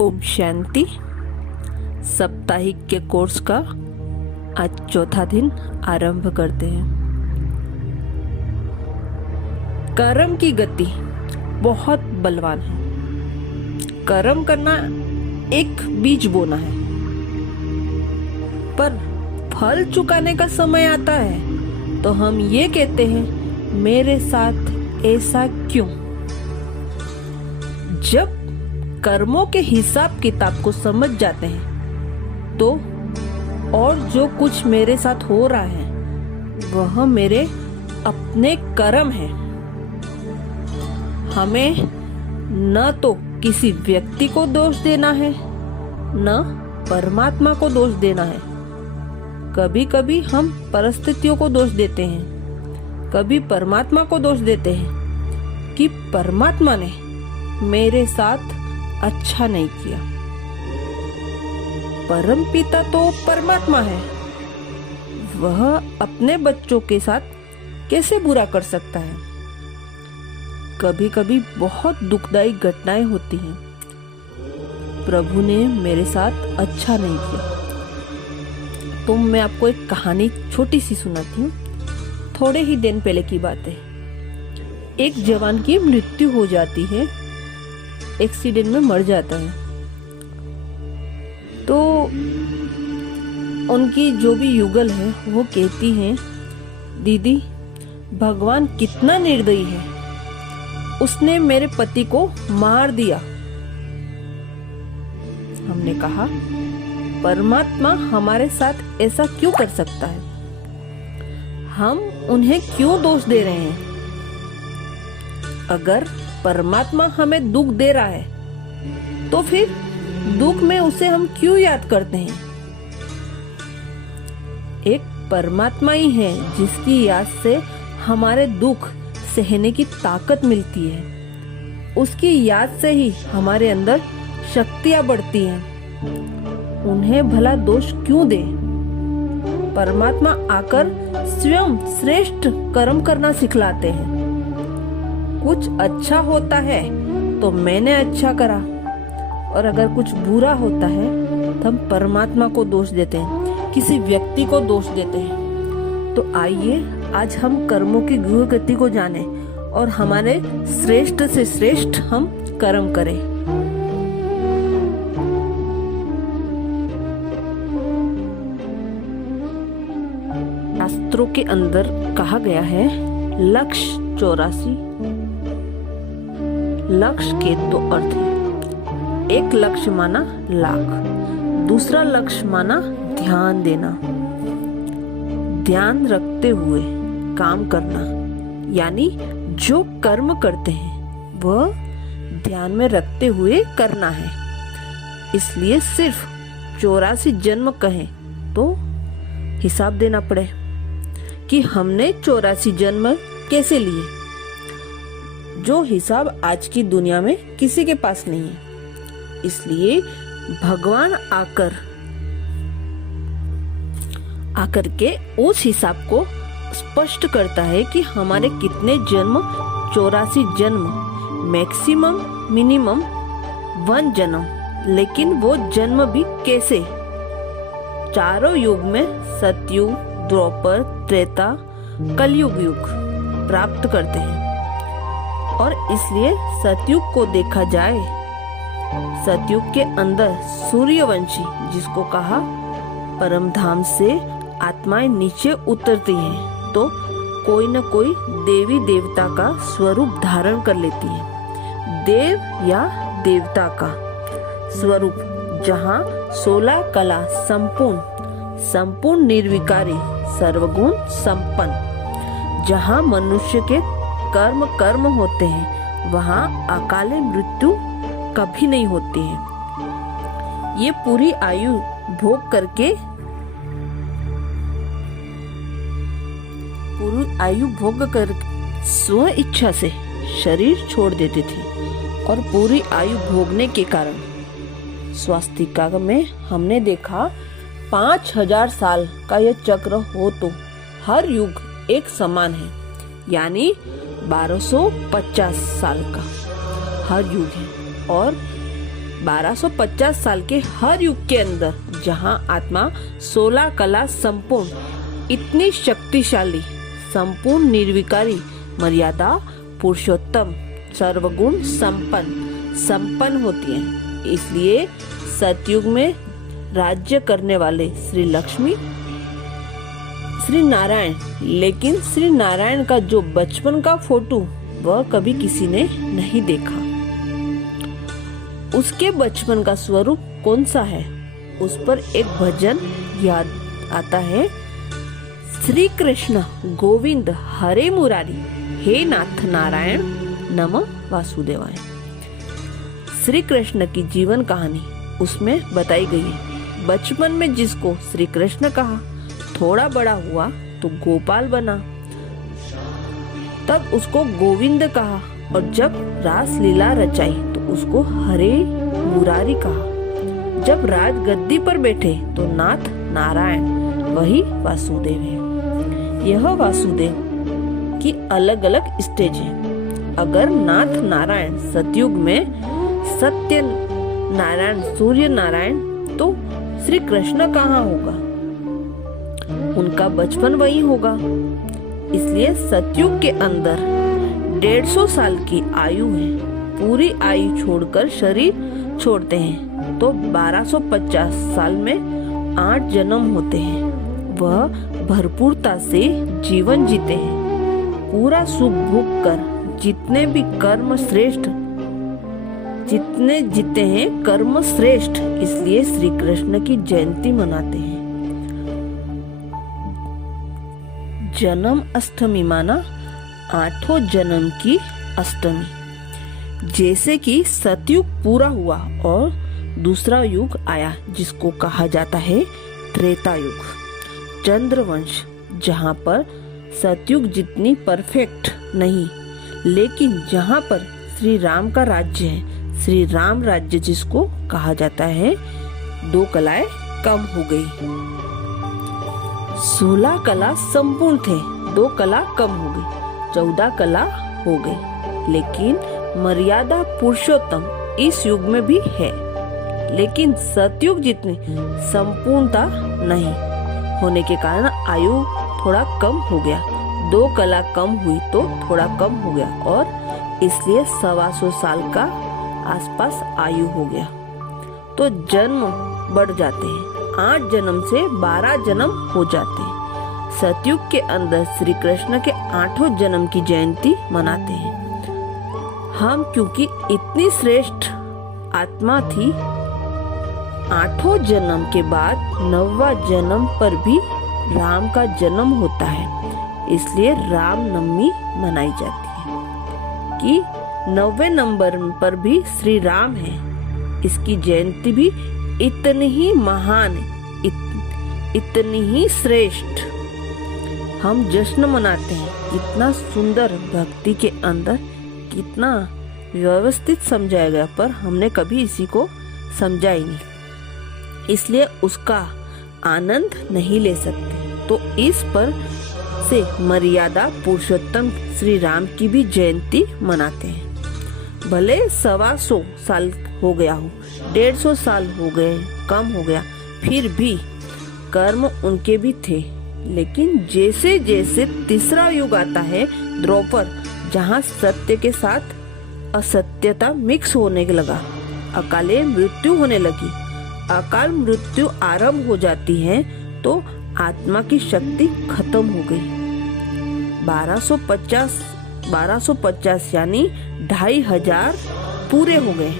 ओम शांति। साप्ताहिक के कोर्स का आज चौथा दिन आरंभ करते हैं। कर्म की गति बहुत बलवान है। कर्म करना एक बीज बोना है, पर फल चुकाने का समय आता है तो हम ये कहते हैं, मेरे साथ ऐसा क्यों? जब कर्मों के हिसाब किताब को समझ जाते हैं तो और जो कुछ मेरे साथ हो रहा है वह मेरे अपने कर्म है। हमें न तो किसी व्यक्ति को दोष देना है, न परमात्मा को दोष देना है। कभी कभी हम परिस्थितियों को दोष देते हैं, कभी परमात्मा को दोष देते हैं कि परमात्मा ने मेरे साथ अच्छा नहीं किया। परम पिता तो परमात्मा है, वह अपने बच्चों के साथ कैसे बुरा कर सकता है? कभी कभी बहुत दुखदायी घटनाएं होती हैं। प्रभु ने मेरे साथ अच्छा नहीं किया। तो मैं आपको एक कहानी छोटी सी सुनाती हूँ। थोड़े ही दिन पहले की बात है। एक जवान की मृत्यु हो जाती है, एक्सीडेंट में मर जाता है। तो उनकी जो भी युगल है वो कहती है, दीदी भगवान कितना निर्दयी है, उसने मेरे पति को मार दिया। हमने कहा, परमात्मा हमारे साथ ऐसा क्यों कर सकता है? हम उन्हें क्यों दोष दे रहे हैं? अगर परमात्मा हमें दुख दे रहा है तो फिर दुख में उसे हम क्यों याद करते हैं? एक परमात्मा ही है जिसकी याद से हमारे दुख सहने की ताकत मिलती है। उसकी याद से ही हमारे अंदर शक्तियां बढ़ती हैं। उन्हें भला दोष क्यों दे? परमात्मा आकर स्वयं श्रेष्ठ कर्म करना सिखलाते हैं। कुछ अच्छा होता है तो मैंने अच्छा करा, और अगर कुछ बुरा होता है तो हम परमात्मा को दोष देते हैं, किसी व्यक्ति को दोष देते हैं। तो आइए आज हम कर्मों की गृह गति को जाने और हमारे श्रेष्ठ से श्रेष्ठ हम कर्म करें। शास्त्रों के अंदर कहा गया है, लक्ष्य 84। लक्ष्य के दो अर्थ हैं। एक लक्ष्य माना लाख, दूसरा लक्ष्य माना ध्यान देना। ध्यान रखते हुए काम करना, यानी जो कर्म करते हैं वह ध्यान में रखते हुए करना है। इसलिए सिर्फ 84 जन्म कहें तो हिसाब देना पड़े कि हमने 84 जन्म कैसे लिए, जो हिसाब आज की दुनिया में किसी के पास नहीं है। इसलिए भगवान आकर के उस हिसाब को स्पष्ट करता है कि हमारे कितने जन्म, 84 जन्म, मैक्सिमम मिनिमम 1 जन्म। लेकिन वो जन्म भी कैसे? चारों युग में सतयुग, द्वापर, त्रेता, कलयुग युग प्राप्त करते हैं। और इसलिए सतयुग को देखा जाए, सतयुग के अंदर सूर्यवंशी, जिसको कहा परम धाम से आत्माएं नीचे उतरती हैं, तो कोई न कोई देवी देवता का स्वरूप धारण कर लेती है। देव या देवता का स्वरूप, जहाँ 16 कला संपूर्ण निर्विकारी, सर्वगुण संपन्न, जहाँ मनुष्य के कर्म होते हैं, वहाँ अकाले मृत्यु कभी नहीं होती है। ये पूरी आयु भोग करके स्व इच्छा से शरीर छोड़ देते थे, और पूरी आयु भोगने के कारण स्वास्तिका में हमने देखा 5000 साल का यह चक्र हो तो हर युग एक समान है, यानी 1250 साल का हर युग है। और 1250 साल के हर युग के अंदर जहाँ आत्मा 16 कला संपूर्ण, इतनी शक्तिशाली, संपूर्ण निर्विकारी, मर्यादा पुरुषोत्तम, सर्वगुण संपन्न होती है। इसलिए सतयुग में राज्य करने वाले श्री लक्ष्मी, श्री नारायण, लेकिन श्री नारायण का जो बचपन का फोटो वह कभी किसी ने नहीं देखा। उसके बचपन का स्वरूप कौन सा है, उस पर एक भजन याद आता है। श्री कृष्ण गोविंद हरे मुरारी, हे नाथ नारायण नमः वासुदेवाय। श्री कृष्ण की जीवन कहानी उसमें बताई गई है। बचपन में जिसको श्री कृष्ण कहा, थोड़ा बड़ा हुआ तो गोपाल बना, तब उसको गोविंद कहा, और जब रास लीला रचाई तो उसको हरे मुरारी कहा। जब राज गद्दी पर बैठे तो नाथ नारायण, वही वासुदेव है। यह वासुदेव की अलग अलग स्टेज है। अगर नाथ नारायण सतयुग में सत्य नारायण, सूर्य नारायण, तो श्री कृष्ण कहाँ होगा? उनका बचपन वही होगा। इसलिए सतयुग के अंदर 150 साल की आयु है। पूरी आयु छोड़कर शरीर छोड़ते हैं तो 1250 साल में 8 जन्म होते हैं। वह भरपूरता से जीवन जीते हैं, पूरा सुख भोग कर जितने भी कर्म श्रेष्ठ, जितने जीते हैं कर्म श्रेष्ठ। इसलिए श्री कृष्ण की जयंती मनाते हैं। जन्म अष्टमी माना 8 जन्म की अष्टमी। जैसे कि सतयुग पूरा हुआ और दूसरा युग आया जिसको कहा जाता है त्रेता युग, चंद्रवंश, जहाँ पर सतयुग जितनी परफेक्ट नहीं, लेकिन जहाँ पर श्री राम का राज्य है, श्री राम राज्य जिसको कहा जाता है, 2 कलाएं कम हो गई। 16 कला संपूर्ण थे, 2 कला कम हो गई, 14 कला हो गई। लेकिन मर्यादा पुरुषोत्तम इस युग में भी है, लेकिन सतयुग जितनी संपूर्णता नहीं होने के कारण आयु थोड़ा कम हो गया। 2 कला कम हुई तो थोड़ा कम हो गया, और इसलिए 125 साल का आसपास आयु हो गया। तो जन्म बढ़ जाते हैं, 8 जन्म से 12 जन्म हो जाते हैं। सतयुग के अंदर श्री कृष्ण के 8 जन्म की जयंती मनाते हैं हम, क्योंकि इतनी श्रेष्ठ आत्मा थी। 8 जन्म के बाद 9वां जन्म पर भी राम का जन्म होता है, इसलिए रामनवमी मनाई जाती है कि 9वें नंबर पर भी श्री राम है। इसकी जयंती भी इतनी ही महान, इतनी ही श्रेष्ठ हम जश्न मनाते हैं। कितना सुंदर भक्ति के अंदर कितना व्यवस्थित समझाया गया, पर हमने कभी इसी को समझा ही नहीं, इसलिए उसका आनंद नहीं ले सकते। तो इस पर से मर्यादा पुरुषोत्तम श्री राम की भी जयंती मनाते हैं। भले 125 साल हो गया हो, 150 साल हो गए, कम हो गया, फिर भी कर्म उनके भी थे। लेकिन जैसे जैसे तीसरा युग आता है, द्वापर, जहाँ सत्य के साथ असत्यता मिक्स होने लगा, अकाले मृत्यु होने लगी, अकाल मृत्यु आरंभ हो जाती है, तो आत्मा की शक्ति खत्म हो गई। 1250 यानी 2500 पूरे हो गए,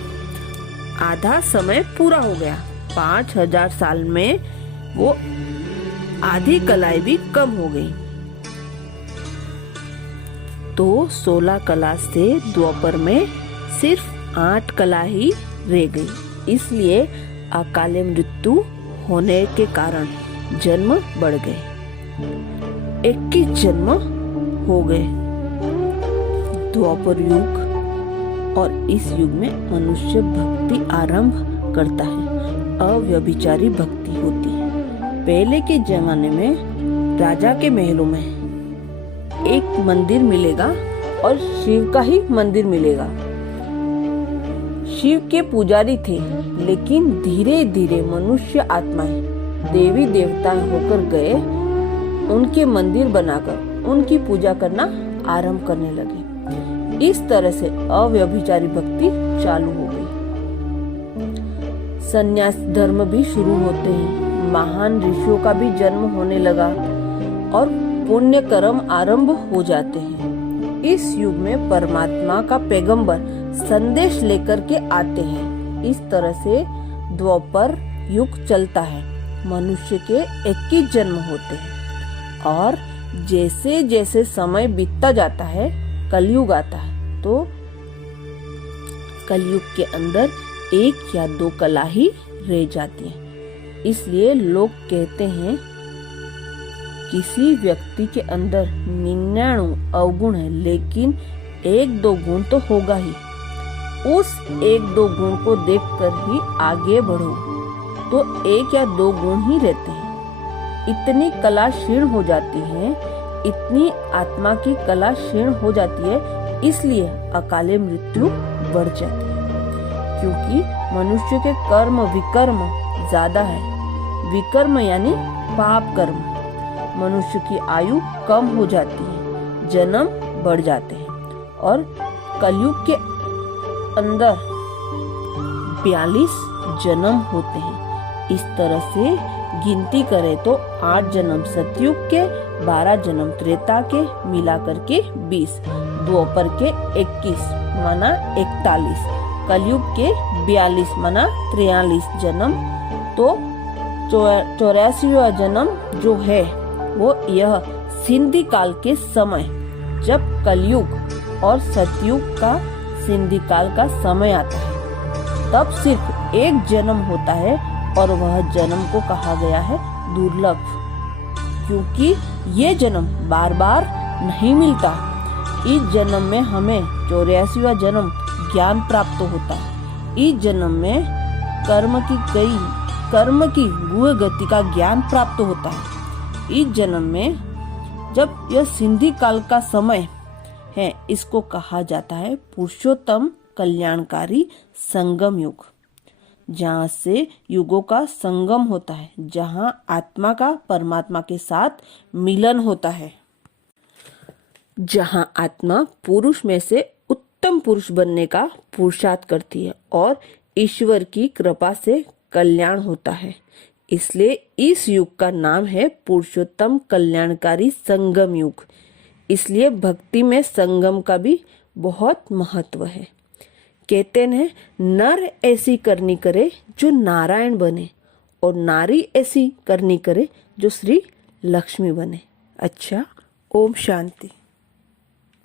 आधा समय पूरा हो गया। 5000 साल में वो आधी कलाएं भी कम हो गई। तो 16 कला से द्वापर में सिर्फ 8 कला ही रह गई। इसलिए अकाले मृत्यु होने के कारण जन्म बढ़ गए, 21 जन्म हो गए द्वापर युग। और इस युग में मनुष्य भक्ति आरंभ करता है, अव्यभिचारी भक्ति होती है। पहले के जमाने में राजा के महलों में एक मंदिर मिलेगा और शिव का ही मंदिर मिलेगा। शिव के पुजारी थे, लेकिन धीरे धीरे मनुष्य आत्माएं देवी देवता होकर गए, उनके मंदिर बनाकर उनकी पूजा करना आरंभ करने लगे। इस तरह से अव्यभिचारी भक्ति चालू हो गई। संन्यास धर्म भी शुरू होते हैं, महान ऋषियों का भी जन्म होने लगा और पुण्य कर्म आरंभ हो जाते हैं। इस युग में परमात्मा का पैगंबर संदेश लेकर के आते हैं। इस तरह से द्वापर युग चलता है। मनुष्य के 21 जन्म होते हैं और जैसे जैसे समय बीतता जाता है कलयुग आता है, तो कलयुग के अंदर 1 या 2 कला ही रह जाती है। इसलिए लोग कहते हैं किसी व्यक्ति के अंदर 99 अवगुण है, लेकिन 1-2 गुण तो होगा ही। उस 1-2 गुण को देखकर ही आगे बढ़ो, तो 1 या 2 गुण ही रहते हैं। इतनी कला क्षीण हो जाती है, इतनी आत्मा की कला क्षीण हो जाती है, इसलिए अकाले मृत्यु बढ़ जाती है। क्योंकि मनुष्य के कर्म विकर्म ज्यादा है। विकर्म यानी पाप कर्म। मनुष्य की आयु कम हो जाती है, जन्म बढ़ जाते हैं और कलयुग के अंदर 42 जन्म होते हैं। इस तरह से गिनती करें तो 8 जन्म सतयुग के, 12 जन्म त्रेता के, मिलाकर के 20, द्वापर के 21 माना 41, कलयुग के 42 माना 43 जन्म। तो 84वां जन्म जो है वो यह सिंधी काल के समय, जब कलयुग और सतयुग का सिंधी काल का समय आता है, तब सिर्फ 1 जन्म होता है और वह जन्म को कहा गया है दुर्लभ, क्योंकि ये जन्म बार बार नहीं मिलता। इस जन्म में हमें 84वां जन्म ज्ञान प्राप्त होता है। इस जन्म में कर्म की गुह गति का ज्ञान प्राप्त होता है। इस जन्म में जब यह सिंधी काल का समय है, इसको कहा जाता है पुरुषोत्तम कल्याणकारी संगम युग, जहाँ से युगों का संगम होता है, जहाँ आत्मा का परमात्मा के साथ मिलन होता है, जहाँ आत्मा पुरुष में से उत्तम पुरुष बनने का पुरुषार्थ करती है और ईश्वर की कृपा से कल्याण होता है। इसलिए इस युग का नाम है पुरुषोत्तम कल्याणकारी संगम युग। इसलिए भक्ति में संगम का भी बहुत महत्व है। कहते हैं नर ऐसी करनी करे जो नारायण बने और नारी ऐसी करनी करे जो श्री लक्ष्मी बने। अच्छा, ओम शांति।